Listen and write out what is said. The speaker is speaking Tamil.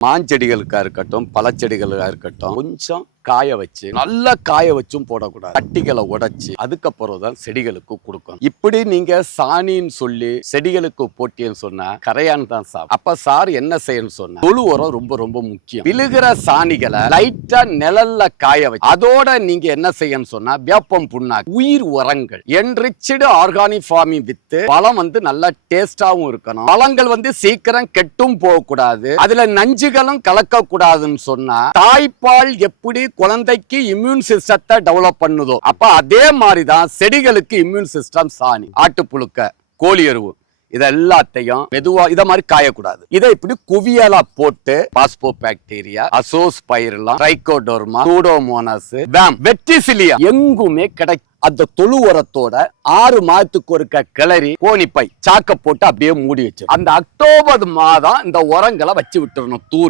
மாஞ்செடிகளுக்காக இருக்கட்டும் பழச்செடிகளுக்காக இருக்கட்டும் கொஞ்சம் காய வச்சு நல்லா காய வச்சும் போடக்கூடாது. கட்டிகளை உடைச்சு அதுக்கப்புறம் தான் செடிகளுக்கு கொடுக்கணும். இப்படி நீங்க சாணின்னு சொல்லி செடிகளுக்கு போட்டியன்னு சொன்னா கரையான் தான் சாப்பிடும். அப்ப சார் என்ன செய்யணும்னு சொன்னா தொழு உரம் ரொம்ப ரொம்ப முக்கியம். விழுகிற சாணிகளை லைட்டா நிழல்ல காய வச்சு அதோட நீங்க என்ன செய்யணும்னு சொன்னா வேப்பம் புண்ணாக்கு உயிர் உரங்கள். என்ரிச்சடு ஆர்கானிக் ஃபார்மிங் வித்து பழம் வந்து நல்லா டேஸ்டாவும் இருக்கணும். பழங்கள் வந்து சீக்கிரம் கெட்டும் போகக்கூடாது. அதுல நஞ்சுகளும் கலக்க கூடாதுன்னு சொன்னா தாய்ப்பால் எப்படி குழந்தைக்கு இம்யூன் சிஸ்டத்தை டெவலப் பண்ணுதோ. அப்ப அதே மாதிரி தான் செடிகளுக்கு இம்யூன் சிஸ்டம் சாணி ஆட்டுப்புழுக்க கோழி எருவு இது எல்லாத்தையும் மெதுவா இத மாதிரி காயக்கூடாது. இதை இப்படி குவியலா போட்டு பாஸ்போ பாக்டீரியா அசோஸ் பயிரெல்லாம் ட்ரைகோடோர்மா சூடோமோனாஸ் பேம் வெட்டிசிலியா எங்குமே கிடைக்கும் அந்த தொழு உரத்தோட ஆறு மாதத்துக்கு ஒருக்க கிளறி கோணிப்பை சாக்க போட்டு அப்படியே மூடி வச்சு அந்த அக்டோபர் மாதம் இந்த உரங்களை வச்சு விட்டுறணும் தூரு